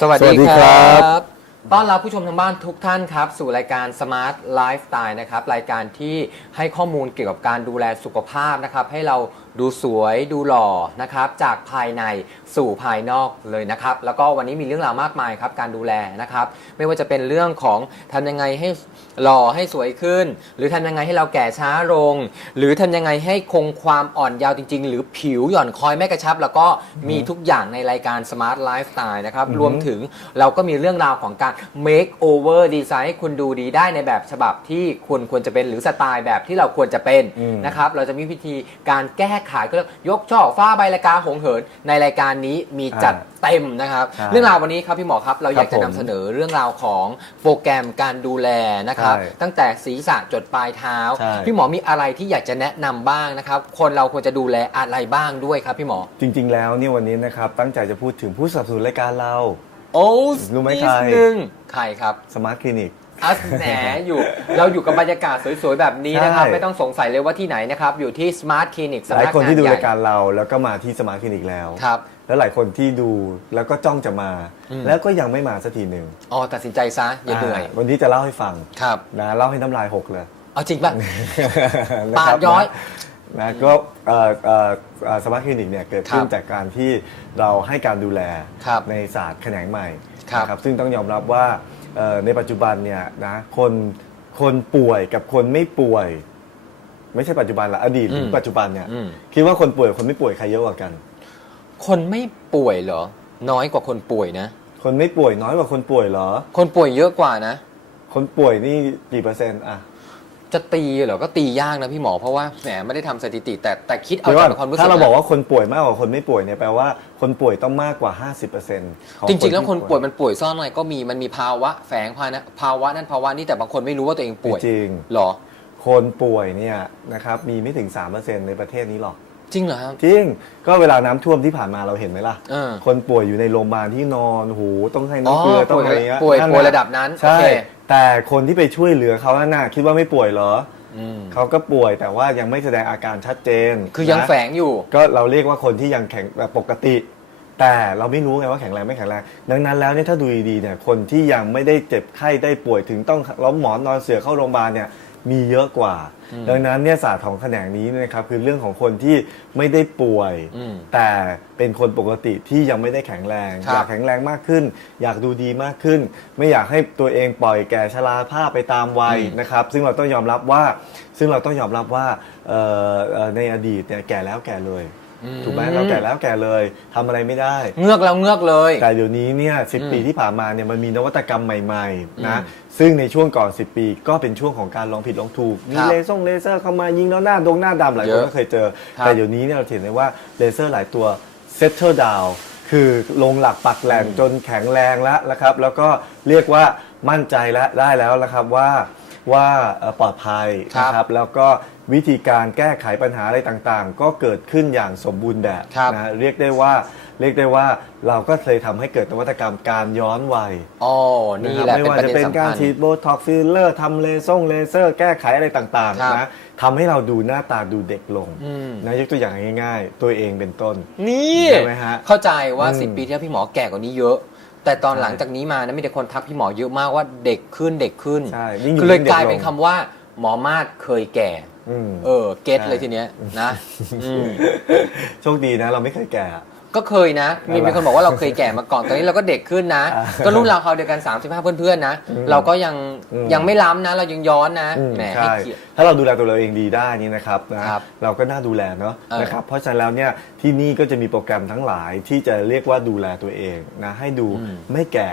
สวัสสวัดีสดีคครัรับต้อนรับผู้ชมทางบ้านทุกท่านครับ สู่รายการ Smart Lifestyle นะครับ รายการที่ให้ข้อมูลเกี่ยวกับการดูแลสุขภาพนะครับ ให้เราดูสวยดูหล่อนะครับจากภายในสู่ภายนอกเลยนะครับ แล้วก็วันนี้มีเรื่องราวมากมายครับการดูแลนะครับ ไม่ว่าจะเป็นเรื่องของทำยังไงให้หล่อให้สวยขึ้น หรือทำยังไงให้เราแก่ช้าลง หรือทำยังไงให้คงความอ่อนเยาว์จริง ๆ หรือผิวหย่อนคอยไม่กระชับ แล้วก็มีทุกอย่างในรายการ Smart Lifestyle นะครับรวมถึงเราก็มีเรื่องราวของการ make over design ให้คุณดูดีได้ในแบบฉบับที่คุณควรจะเป็นหรือสไตล์แบบที่เราควรจะเป็นอืมนะครับเราจะมีวิธีการแก้ไขก็เรียกยกช่อฟ้าใบละกาหงเหิน ในรายการนี้มีจัดเต็มนะครับ ใช่เรื่องราววันนี้ครับพี่หมอครับเราอยากครัจะบผมนำเสนอเรื่องราวของโปรแกรมการดูแลนะครับ ใช่ตั้งแต่ศีรษะจดปลายเท้า ใช่ พี่หมอมีอะไรที่อยากจะแนะนำบ้างนะครับ คนเราควรจะดูแลอะไรบ้างด้วยครับพี่หมอ จริง ๆ แล้วเนี่ยวันนี้นะครับตั้งใจจะพูดถึงผู้สนับสนุนรายการเรา โอ้รู้ไหมนิใครดนึงใครครับ สมาร์ทคลินิก อัสแหนอยู่เราอยู่กับบรรยากาศสวยๆ แบบนี้นะครับ ใช่ ไม่ต้องสงสัยเลยว่าที่ไหนนะครับ อยู่ที่ Smart Clinic หลายคนที่ดูรายใหกาญ่รเราแล้วก็มาที่สมาร์ทคลินิกแล้ว ครับ แล้วหลายคนที่ดูแล้วก็จ้องจะมาอืมแล้วก็ยังไม่มาสักทีหนึ่งอ๋อ ตัดสินใจซะ อย่าเหนื่อยาวันนี้จะเล่าให้ฟังครับ นะเล่าให้น้ำลายหกเลย เอาจริงป่ะนะปาคดรับย้อย นะนะก็เอ่อเอ่อเอ่อสมาร์ทคลินิกเนี่ยเกิดขึ้นครับจากการที่เราให้การดูแลครับในศาสตร์แขนงใหม่ครับ นะซึ่งต้องยอมรับว่า เอ่อในปัจจุบันเนี่ยนะคนคนป่วยกับคนไม่ป่วย ไม่ใช่ปัจจุบันละอดีตถึงปัจจุบันเนี่ยอืม คิดว่าคนป่วยกับคนไม่ป่วยใครเยอะกว่ากัน คนไม่ป่วยเหรอ น้อยกว่าคนป่วยนะ คนไม่ป่วยน้อยกว่าคนป่วยเหรอ คนป่วยเยอะกว่านะ คนป่วยนี่กี่เปอร์เซ็นต์อะ จะตีเหรอก็ตียากนะพี่หมอเพราะว่าแหมไม่ได้ทำสถิติ แต่แต่คิดเอาเดี๋ยวก่อนจากความรู้สึกถ้าเรานะบอกว่าคนป่วยมากกว่าคนไม่ป่วยเนี่ยแปลว่าคนป่วยต้องมากกว่า 50%ของจริง ๆ แล้วคนที่ป่วยมันป่วยซ่อนอะไรก็มีมันมีภาวะแฝงภายในภาวะนั้นภาวะนี้แต่บางคนไม่รู้ว่าตัวเองป่วยจริง เหรอคนป่วยเนี่ยนะครับมีไม่ถึง 3%ในประเทศนี้หรอก จริงเหรอครับ จริง ก็เวลาน้ำท่วมที่ผ่านมาเราเห็นไหมล่ะ เออ คนป่วยอยู่ในโรงพยาบาลที่นอนหูต้องให้อ๋อน้ำเกลือต้องป่วยอะไรเงี้ยป่วยนั่นป่วยน่ระดับนั้นโอใช่ เค แต่คนที่ไปช่วยเหลือเขาน่ะคิดว่าไม่ป่วยเหรออืมเขาก็ป่วยแต่ว่ายังไม่แสดงอาการชัดเจนคือยังนะแฝงอยู่ ก็เราเรียกว่าคนที่ยังแข็งแบบปกติ แต่เราไม่รู้ไงว่าแข็งแรงไม่แข็งแรงดังนั้นแล้วเนี่ยถ้าดูดีๆเนี่ยคนที่ยังไม่ได้เจ็บไข้ได้ป่วยถึงต้องล้มหมอนนอนเสือเข้าโรงพยาบาลเนี่ย มีเยอะกว่า ดังนั้นเนี่ยศาสตร์ของแขนงนี้เนยนะครับคือเรื่องของคนที่ไม่ได้ป่วยอืมแต่เป็นคนปกติที่ยังไม่ได้แข็งแรงครับอยากแข็งแรงมากขึ้น อยากดูดีมากขึ้น ไม่อยากให้ตัวเองปล่อยแก่ชราภาพไปตามวัยอืมนะครับ ซึ่งเราต้องยอมรับว่า ซึ่งเราต้องยอมรับว่าเอ่อเอ่อในอดีตเนี่ยแก่แล้วแก่เลย ถูกไหมเราแก่แล้วแก่เลยทำอะไรไม่ได้เงือกแล้วเงือกเลย แต่เดี๋ยวนี้เนี่ยสิอืมปีที่ผ่านมาเนี่ยมันมีนวัตกรรมใหม่ๆนะอืมซึ่งในช่วงก่อน 10 ปี ก็เป็นช่วงของการลองผิดลองถูกมีครับเลเซอร์เลเซอร์เข้ามายิงแล้วหน้าดงหน้าดำหลายเยคนอะก็เคยเจอครับแต่เดี๋ยวนี้เนี่ยเราเห็นได้ว่าเลเซอร์หลายตัว settle down คือลงหลักปักแหล่งจนแข็งแรงแล้วนะครับ แล้วก็เรียกว่ามั่นใจแล้วได้แล้วนะครับว่าว่าเอ่อปลอดภัยครับนะครับแล้วก็ วิธีการแก้ไขปัญหาอะไรต่างๆ ก็เกิดขึ้นอย่างสมบูรณ์แบบครับ นะเรียกได้ว่าเรียกได้ว่าเราก็เคยทำให้เกิดนวัตกรรมการย้อนวัยอ๋อนะนี่ครับแหละไม่เป็นว่าประจะเด็นเป็นสำกาคัรญฉีดโบท็อกฟิลเลอร์ทำเลเซอร์เลเซอร์ แก้ไขอะไรต่างครับ ๆนะทำให้เราดูหน้าตาดูเด็กลงอืมนะยกตัวอย่างง่ายๆ ตัวเองเป็นต้น นี่ใช่ไหมฮะเข้าใจว่าอืม10ปีที่แล้วพี่หมอแก่กว่านี้เยอะ แต่ตอนหลังจากนี้มานะมีแต่คนทักพี่หมอเยอะมากว่าเด็กขึ้นเด็กขึ้นใช่ยิ่งอยู่ก็เลยยิ่งเด็กกลายเป็นลงคำว่า หมอมาดเคยแก่ อืม เออ เก็ตใช่ เลยทีเนี้ยนะอืมโชคดีนะ เราไม่เคยแก่อะ ก็เคยนะ มีอะไรมีคนบอกว่าเราเคยแก่มาก่อน ตอนนี้เราก็เด็กขึ้นนะ อ่าก็รุ่นเราเขาวเดียวกัน 35 เพื่อนๆนะ เราก็ยังอืม ยังไม่ล้ำนะ เรายังย้อนนะ อืมแหมให้ใช่เกียรติ ถ้าเราดูแลตัวเราเองดีได้นี่นะครับนะครับเราก็น่าดูแลเนาะเออนะครับเพราะฉะนั้นแล้วเนี่ยที่นี่ก็จะมีโปรแกรมทั้งหลายที่จะเรียกว่าดูแลตัวเองนะให้ดูอืมไม่แก่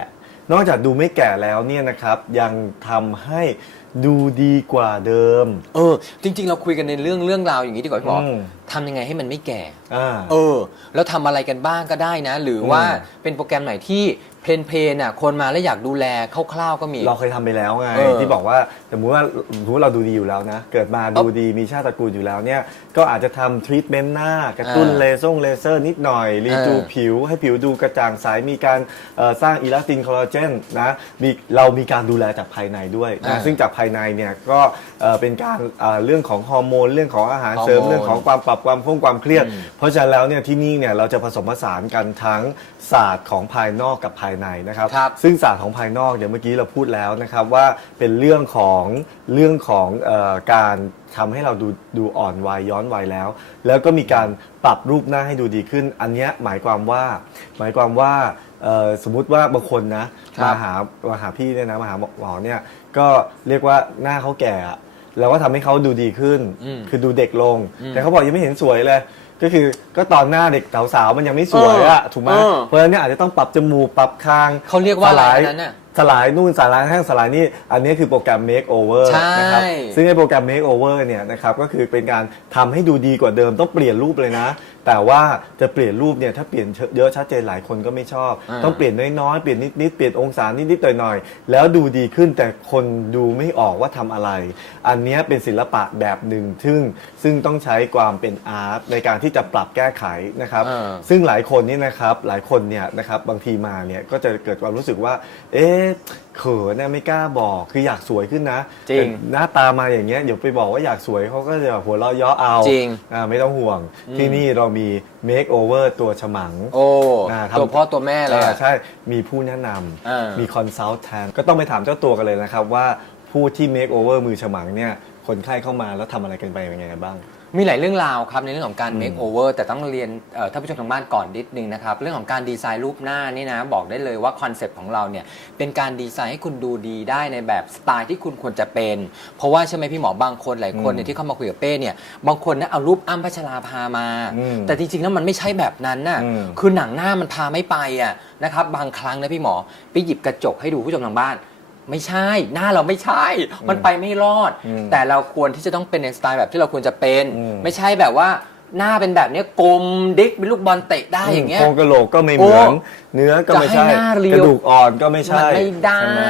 นอกจากดูไม่แก่แล้วเนี่ยนะครับยังทำให้ดูดีกว่าเดิม เออ จริง ๆ เราคุยกันในเรื่องเรื่องราวอย่างนี้ดีกว่าพี่หมออม ทำยังไงให้มันไม่แก่ อ่า เออ แล้วทำอะไรกันบ้างก็ได้นะ หรือว่าอืมเป็นโปรแกรมไหนที่เพลนเพลนๆอะคนมาแล้วอยากดูแลคร่าวๆก็มี เราเคยทำไปแล้วไง เออที่บอกว่า สมมติว่าสมมติเราดูดีอยู่แล้วนะ เกิดมาดูดีมีชาติตระกูลอยู่แล้วเนี่ย ก็อาจจะทำทรีทเมนต์หน้ากระตุ้นอ่าเลเซอร์เลเซอร์นิดหน่อย รีจูเออผิว ให้ผิวดูกระจ่างใส มีการเอ่อสร้างอิลาสตินคอลลาเจนนะมีเรามีการดูแลจากภายในด้วยนะอ่าซึ่งจากภายายในเนี่ยก็เอ่อเป็นการเอ่อเรื่องของฮอร์โมนเรื่องของอาหารเสริมฮอร์โมนเรื่องของความปรับความพุ่งความเครียดอืมเพราะฉะนั้นแล้วเนี่ยที่นี่เนี่ยเราจะผสมผสานกันทั้งศาสตร์ของภายนอกกับภายในนะครับครับซึ่งศาสตร์ของภายนอกอย่างเมื่อกี้เราพูดแล้วนะครับว่าเป็นเรื่องของเรื่องของเออการทำให้เราดูดูอ่อนวัยย้อนวัยแล้ว แล้วก็มีการปรับรูปหน้าให้ดูดีขึ้น อันเนี้ยหมายความว่า หมายความว่าเอ่อสมมุติว่าบางคนนะครับมาหามาหาพี่เนี่ยนะมาหาหมอเนี่ยก็เรียกว่าหน้าเขาแก่อะเราก็ทำให้เขาดูดีขึ้น อืม คือดูเด็กลงอืมแต่เขาบอกยังไม่เห็นสวยเลย ก็คือก็ตอนหน้าเด็กสาวๆมันยังไม่สวยอะถูกไหมเออเพราะฉะนั้นเนี่ยอาจจะต้องปรับจมูกปรับคางเขาเรียกว่าอะไรสลายอันนั้นน่ะ สลายนู่นสลายแห้งสลายนี่ อันนี้คือโปรแกรม make over ใช่นะครับซึ่งในโปรแกรม make over เนี่ยนะครับก็คือเป็นการทำให้ดูดีกว่าเดิมต้องเปลี่ยนรูปเลยนะ แต่ว่าจะเปลี่ยนรูปเนี่ยถ้าเปลี่ยนเยอะชัดเจนหลายคนก็ไม่ชอบอ่าต้องเปลี่ยนน้อยๆเปลี่ยนนิดๆเปลี่ยนองศานิดๆหน่อยๆแล้วดูดีขึ้นแต่คนดูไม่ออกว่าทำอะไร อันเนี้ยเป็นศิลปะแบบหนึ่งซึ่งซึ่งต้องใช้ความเป็นอาร์ตในการที่จะปรับแก้ไขนะครับอ่าซึ่งหลายคนนี่นะครับหลายคนเนี่ยนะครับบางทีมาเนี่ยก็จะเกิดความรู้สึกว่า เอ๊ะเขินนะไม่กล้าบอกคืออยากสวยขึ้นนะจริงแต่หน้าตามาอย่างเงี้ยเดี๋ยวไปบอกว่าอยากสวยเขาก็จะแบบหัวเราะเย่อเอาจริง อ่าไม่ต้องห่วง ที่นี่เรามี make over ตัวฉมัง โอ้อ่าทำ ตัวพ่อตัวแม่เลยอ่าอะ ใช่มีผู้แนะนอ่าำมีคอนซัลแทนก็ต้องไปถามเจ้าตัวกันเลยนะครับว่าผู้ที่ make over มือฉมังเนี่ยคนไข้เข้ามาแล้วทำอะไรกันไปเป็นยังไงบ้าง มีหลายเรื่องราวครับในเรื่องของการอืม make over แต่ต้องเรียนเอ่อท่านผู้ชมทางบ้านก่อนนิดนึงนะครับ เรื่องของการดีไซน์รูปหน้านี่นะ บอกได้เลยว่าคอนเซปต์ของเราเนี่ยเป็นการดีไซน์ให้คุณดูดีได้ในแบบสไตล์ที่คุณควรจะเป็น เพราะว่าใช่ไหมพี่หมอบางคนหลายคนเนี่ยที่เข้ามาคุยกับเป้เนี่ยบางคนนะเอารูปอ้ำพัชราภามา อืมแต่จริงๆแล้วมันไม่ใช่แบบนั้นน่ะอืม คือหนังหน้ามันพาไม่ไปอะนะครับบางครั้งนะพี่หมอไปหยิบกระจกให้ดูผู้ชมทางบ้าน ไม่ใช่หน้าเราไม่ใช่ มันไปไม่รอด อืมแต่เราควรที่จะต้องเป็นในสไตล์แบบที่เราควรจะเป็น อืม ไม่ใช่แบบว่าหน้าเป็นแบบเนี้ยกลมดิกเป็นลูกบอลเตะได้อย่างเงี้ย โครงกระโหลกก็ไม่เหมือน โอ้เนื้อก็ไม่ใช่ จะให้หน้าเรียว กระดูกอ่อนก็ไม่ใช่มันไม่ได้ใช่ไหม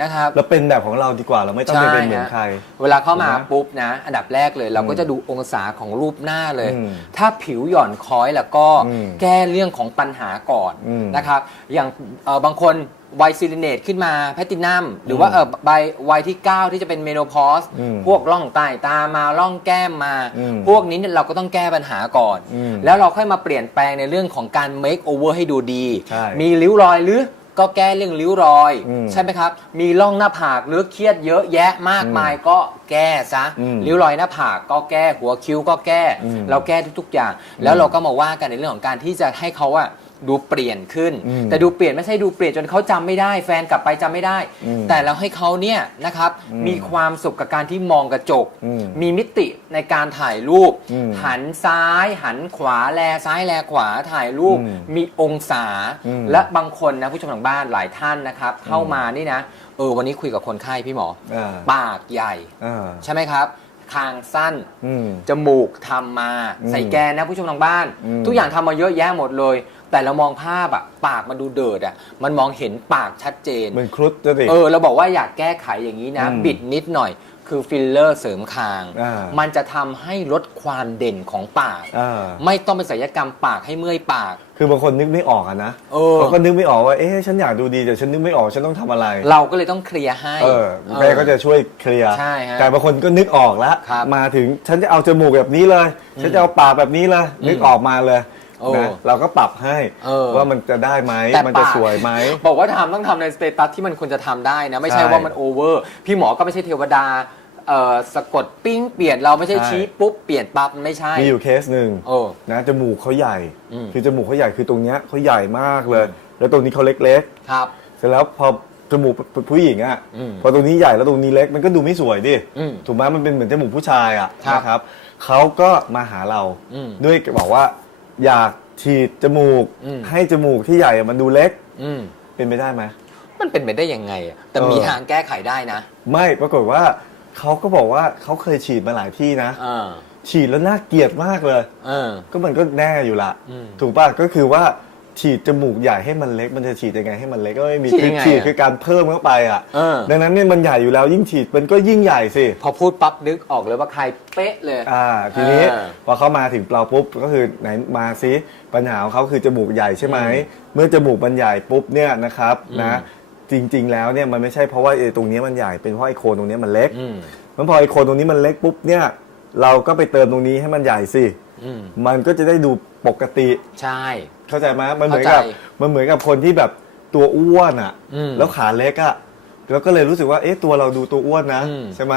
นะครับ เราเป็นแบบของเราดีกว่าเราไม่ต้องไปเป็นเหมือนฮะใคร เวลาเข้ามาถูกไหมปุ๊บนะ อันดับแรกเลยเราก็อืมจะดูองศาของรูปหน้าเลย อืมถ้าผิวหย่อนคล้อยแล้วก็อืมแก้เรื่องของปัญหาก่อนอืมนะครับ อย่างเอ่อบางคน วัยซิลิเนตขึ้นมาแพตตินัมหรือว่าอืมเออใบวัยที่ 9 ที่จะเป็นเมโนพอสอืมพวกร่องใต้ตามาร่องแก้มมา อืมพวกนี้เนี่ยเราก็ต้องแก้ปัญหาก่อน อืมแล้วเราค่อยมาเปลี่ยนแปลงในเรื่องของการ make over ให้ดูดี ใช่มีริ้วรอยหรือก็แก้เรื่องริ้วรอย อืมใช่ไหมครับ มีร่องหน้าผากหรือเครียดเยอะแยะมากมายก็แก้ซะอืมริ้วรอยหน้าผากก็แก้หัวคิ้วก็แก้ อืม เราแก้ทุกๆอย่าง แล้วเราก็มาว่ากันในเรื่องของการที่จะให้เขาอะ ดูเปลี่ยนขึ้น อืมแต่ดูเปลี่ยนไม่ใช่ดูเปลี่ยนจนเขาจำไม่ได้ แฟนกลับไปจำไม่ได้ อืมแต่เราให้เขาเนี่ยนะครับอืมมีความสุขกับการที่มองกระจก อืมมีมิติในการถ่ายรูป อืมหันซ้าย หันขวาแลซ้ายแลขวาถ่ายรูป อืมมีองศาอืม และบางคนนะผู้ชมทางบ้านหลายท่านนะครับ เข้ามานี่นะเออวันนี้คุยกับคนไข้พี่หมอ อ่าปากใหญ่ อ่าใช่ไหมครับ คางสั้น อืม จมูกทำมา อืมใส่แกนนะผู้ชมทางบ้าน อืมทุกอย่างทำมาเยอะแยะหมดเลย แต่เรามองภาพอะปากมันดูเดิดอะมันมองเห็นปากชัดเจน เหมือนครุฑจะดิ เออ เราบอกว่าอยากแก้ไขอย่างนี้นะ อืมบิดนิดหน่อย คือฟิลเลอร์เสริมคาง อ่ามันจะทำให้ลดความเด่นของปาก อ่าไม่ต้องเป็นศัลยกรรมปากให้เมื่อยปาก คือบางคนนึกไม่ออกอะนะเออ เขาก็นึกไม่ออกว่า เอ๊ะ ฉันอยากดูดีแต่ฉันนึกไม่ออกฉันต้องทำอะไร เราก็เลยต้องเคลียร์ให้ เออแม่ก็จะช่วยเคลียร์ ใช่ฮะแต่บางคนก็นึกออกแล้ว ครับมาถึงฉันจะเอาจมูกแบบนี้เลย ฉันจะเอาปากแบบนี้เลย นึกออกมาเลยโอ้ นะเราก็ปรับให้เออว่ามันจะได้ไหมแต่มันจะปากสวยไหม บอกว่าทำต้องทำในสเตตัสที่มันควรจะทำได้นะ ไม่ใช่ใช่ว่ามันโอเวอร์ พี่หมอก็ไม่ใช่เทวดาเอ่อสะกดปิ้งเปลี่ยนเราไม่ใช่ใช่ ชี้ปุ๊บเปลี่ยนปั๊บมันไม่ใช่ มีอยู่เคสหนึ่งโอ้นะจมูกเขาใหญ่ อืม คือจมูกเขาใหญ่คือตรงเนี้ยเขาใหญ่มากเลย แล้วตรงนี้เขาเล็กครับ ๆ เสร็จแล้วพอจมูกผู้หญิงอะอืมพอตรงนี้ใหญ่แล้วตรงนี้เล็กมันก็ดูไม่สวยดิอืมถูกไหมมันเป็นเหมือนจมูกผู้ชายอะครับนะครับเขาก็มาหาเราอืมด้วยบอกว่า อยากฉีดจมูก อืม ให้จมูกที่ใหญ่อะมันดูเล็กอืมเป็นไปได้ไหม มันเป็นไปได้ยังไงอะแต่เออมีทางแก้ไขได้นะไม่ปรากฏว่าเขาก็บอกว่าเขาเคยฉีดมาหลายที่นะอ่าฉีดแล้วน่าเกลียดมากเลย เออ ก็มันก็แน่อยู่ละ อืม ถูกป่ะก็คือว่า ฉีดจมูกใหญ่ให้มันเล็กมันจะฉีดยังไงให้มันเล็กก็ไม่มีฉีดคืยังไงฉีดอะคือการเพิ่มเข้าไปอะเออ ดังนั้นเนี่ยมันใหญ่อยู่แล้วยิ่งฉีดมันก็ยิ่งใหญ่สิ พอพูดปั๊บนึกออกเลยว่าใครเป๊ะเลย อ่าทีนี้อ่าพอเขามาถึงเราปุ๊บก็คือไหนมาซิปัญหาของเขาคือจมูกใหญ่ใช่ไหมอืมเมื่อจมูกมันใหญ่ปุ๊บเนี่ยนะครับอืมนะจจริง ๆ แล้วเนี่ยมันไม่ใช่เพราะว่าไอ้ตรงเนี้ยมันใหญ่เป็นเพราะไอ้โคนตรงเนี้ยมันเล็กอืม มันพอไอ้โคนตรงนี้มันเล็กปุ๊บเนี่ยเราก็ไปเติมตรงนี้ให้มันใหญ่สิ อืม มันก็จะได้ดู ปกติ ใช่ เข้าใจไหมมันเหมือนกับเข้าใจมันเหมือนกับคนที่แบบตัวอ้วนอะ อืมแล้วขาเล็กอะแล้วก็เลยรู้สึกว่าเอ๊ะตัวเราดูตัวอ้วนนะอืมใช่ไหม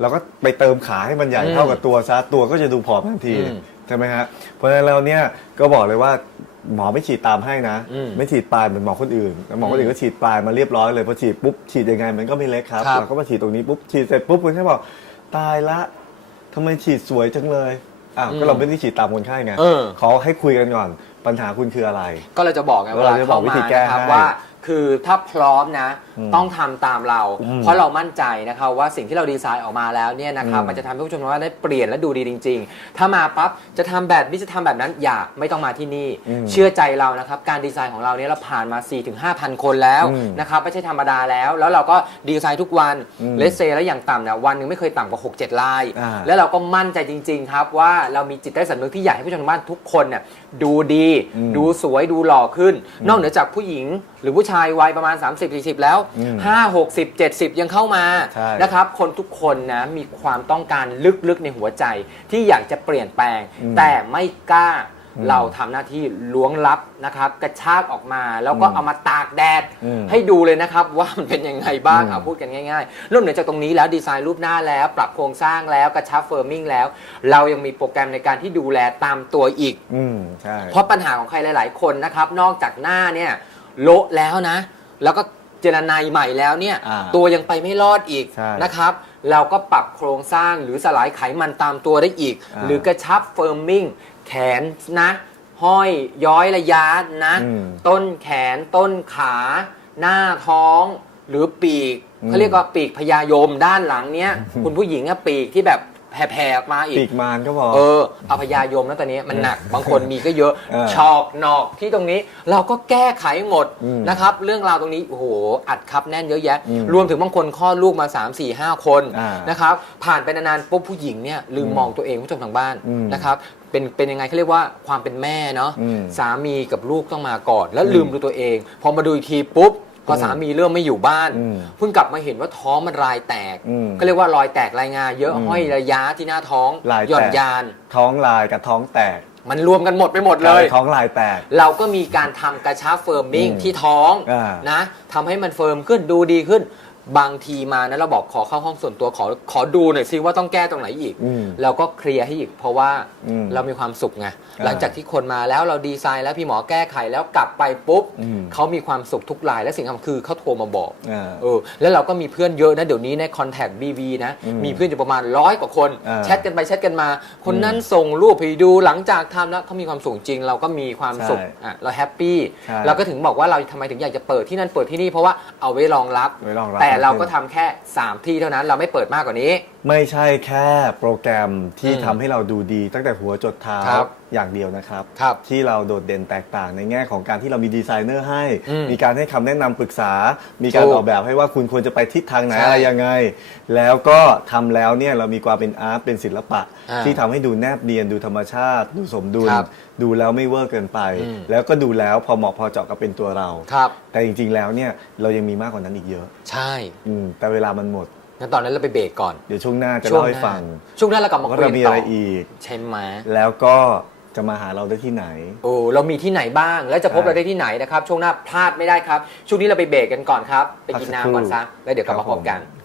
เราก็ไปเติมขาให้มันใหญ่อืมเท่ากับตัวซะตัวก็จะดูผอมทันทีอืมใช่ไหมฮะเพราะฉะนั้นเราเนี่ยก็บอกเลยว่าหมอไม่ฉีดตามให้นะ อืมไม่ฉีดปลายเหมือนหมอคนอื่นแล้วหมอคนอื่นก็ฉีดปลายมาเรียบร้อยเลยพอฉีดปุ๊บฉีดยังไงมันก็ไม่เล็กครับครับ เราก็มาฉีดตรงนี้ปุ๊บฉีดเสร็จปุ๊บคนไข้บอกตายละทำไมฉีดสวยจังเลย อ้าวก็เราไม่ได้ฉีดตามคนไข้ไงเออขอให้คุยกันก่อนปัญหาคุณคืออะไร ก็เราจะบอกไงเวลาเราจะบอเข้ากวิมาธีแก้นะครับให้ ว่า คือถ้าพร้อมนะอืม ต้องทำตามเราอืมเพราะเรามั่นใจนะครับว่าสิ่งที่เราดีไซน์ออกมาแล้วเนี่ยนะครับอืมมันจะทำให้ผู้ชมว่าได้เปลี่ยนและดูดีจริง ๆ ถ้ามาปั๊บจะทำแบบนี้จะทำแบบนั้นอย่าไม่ต้องมาที่นี่อืมเชื่อใจเรานะครับการดีไซน์ของเราเนี่ยเราผ่านมา4ถึง5,000 คนแล้วอืมนะครับไม่ใช่ธรรมดาแล้ว แล้วเราก็ดีไซน์ทุกวันอืมเลสเซแล้วอย่างต่ำเนี่ยวันหนึงไม่เคยต่ำกว่า 6-7 ลายอ่าแล้วเราก็มั่นใจจริง ๆ ครับว่าเรามีจิตใต้สำนึกที่อยากให้ผู้ชมทางบ้านทุกคนเนี่ยดูดีอืมดูสวยดูหล่อขึ้น นอกเหนือจากผู้หญิง หรือผู้ชายวัยประมาณ 30-40 แล้วอืม5 60 70 ยังเข้ามาใช่ นะครับ คนทุกคนนะมีความต้องการลึกๆในหัวใจ ที่อยากจะเปลี่ยนแปลงอืมแต่ไม่กล้าอืมเราทำหน้าที่ล้วงลับนะครับ กระชากออกมาแล้วก็อืมเอามาตากแดดอืมให้ดูเลยนะครับว่ามันเป็นยังไงบ้างอืมเอาพูดกันง่ายๆนอกเหนือจากตรงนี้แล้วดีไซน์รูปหน้าแล้ว ปรับโครงสร้างแล้วกระชับเฟิร์มมิ่งแล้ว เรายังมีโปรแกรมในการที่ดูแลตามตัวอีก อืมใช่ เพราะปัญหาของใครหลาย ๆ คนนะครับ นอกจากหน้าเนี่ยโละแล้วนะ แล้วก็เจรนายใหม่แล้วเนี่ยอ่าตัวยังไปไม่รอดอีกใช่นะครับ เราก็ปรับโครงสร้างหรือสลายไขมันตามตัวได้อีก อ่าหรือกระชับเฟิร์มมิ่งแขนนะ ห้อยย้อยระยะนะ อืมต้นแขนต้นขา หน้าท้อง หรือปีกอืม เขาเรียกว่าปีกพญายมด้านหลังเนี้ยคุณผู้หญิงอะปีกที่แบบ แผ่ๆออกมาอีปีก กมารก็พอ เออเอาพยายมนะตอนนี้มันหนัก บางคนมีก็เยอะเออชอกหนอกที่ตรงนี้เราก็แก้ไขหมดอืมนะครับ เรื่องราวตรงนี้โอ้โหอัดครับแน่นเยอะแยะ อืมรวมถึงบางคนคลอดลูกมา 3 4 5 คนอ่านนะครับ ผ่านไปนานๆปุ๊บผู้หญิงเนี่ยลืมอืมมองตัวเองผู้ชมทางบ้านอืมนะครับเป็นเป็นยังไงเขาเรียกว่าความเป็นแม่เนาะอืมสามีกับลูกต้องมาก่อน แล้วอืมลืมดูตัวเอง พอมาดูอีกทีปุ๊บ พออมสามีเริ่มไม่อยู่บ้านอืมเพิ่งกลับมาเห็นว่าท้องมันรายแตกอืมก็เรียกว่ารอยแตกรายงา เยอะอืมห้อยระยะที่หน้าท้องลายแตกหย่อนยาน ท้องลายกับท้องแตก มันรวมกันหมดไปหมดเลย ท้องลายแตก เราก็มีการทำกระชับเฟิร์มมิ่งอืมที่ท้องอ่านะทำให้มันเฟิร์มขึ้นดูดีขึ้น บางทีมานะเราบอกขอเข้าห้องส่วนตัวขอขอดูหน่อยซิว่าต้องแก้ตรงไหนอีก อืมเราก็เคลียร์ให้อีก เพราะว่าอืมเรามีความสุขไงอ่าหลังจากที่คนมาแล้วเราดีไซน์แล้วพี่หมอแก้ไขแล้วกลับไปปุ๊บอืม เขามีความสุขทุกรายและสิ่งสำคัญคือเขาโทรมาบอก อ่า เออแล้วเราก็มีเพื่อนเยอะนะ เดี๋ยวนี้ในคอนแทคบีบีนะ อืมมีเพื่อนอยู่ประมาณร้อยกว่าคน อ่าแชทกันไปแชทกันมา คนนั้นส่งรูปให้ดูหลังจากทำแล้วเขามีความสุขจริง เราก็มีความสุขใช่อะเราแฮปปี้ใช่เราก็ถึงบอกว่าเราทำไมถึงอยากจะเปิดที่นั่นเปิดที่นี่เพราะว่าเอาไว้รองรับ ไว้รองรับแต่เราก็ทำแค่ 3 ที่เท่านั้นเราไม่เปิดมากกว่านี้ ไม่ใช่แค่โปรแกรมที่อืมทำให้เราดูดีตั้งแต่หัวจดเท้าครับอย่างเดียวนะครับ ครับที่เราโดดเด่นแตกต่างในแง่ของการที่เรามีดีไซเนอร์ให้ อืมมีการให้คำแนะนำปรึกษา มีการถูกออกแบบให้ว่าคุณควรจะไปทิศทางไหนใช่อะไรยังไง แล้วก็ทำแล้วเนี่ยเรามีความเป็นอาร์ตเป็นศิลปะ อ่าที่ทำให้ดูแนบเนียนดูธรรมชาติ ดูสมดุล ครับดูแล้วไม่เวอร์เกินไป อืม แล้วก็ดูแล้วพอเหมาะพอเจาะกับเป็นตัวเรา ครับ แต่จริงๆแล้วเนี่ยเรายังมีมากกว่านั้นอีกเยอะ ใช่ อืมแต่เวลามันหมด งั้นตอนนั้นเราไปเบรกก่อน เดี๋ยวช่วงหน้าจะช่วงเล่าให้หน้าฟัง ช่วงหน้าเรากลับมาว่าคุยเรากันมีต่อะไรออีก ใช่ไหมแล้วก็จะมาหาเราได้ที่ไหน โอ้เรามีที่ไหนบ้าง แล้วจะพบใช่เราได้ที่ไหนนะครับ ช่วงหน้าพลาดไม่ได้ครับ ช่วงนี้เราไปเบรกกันก่อนครับ ไปกินพักสักครู่น้ำก่อนซะ แล้วเดี๋ยวกลับมาครับพบกันผม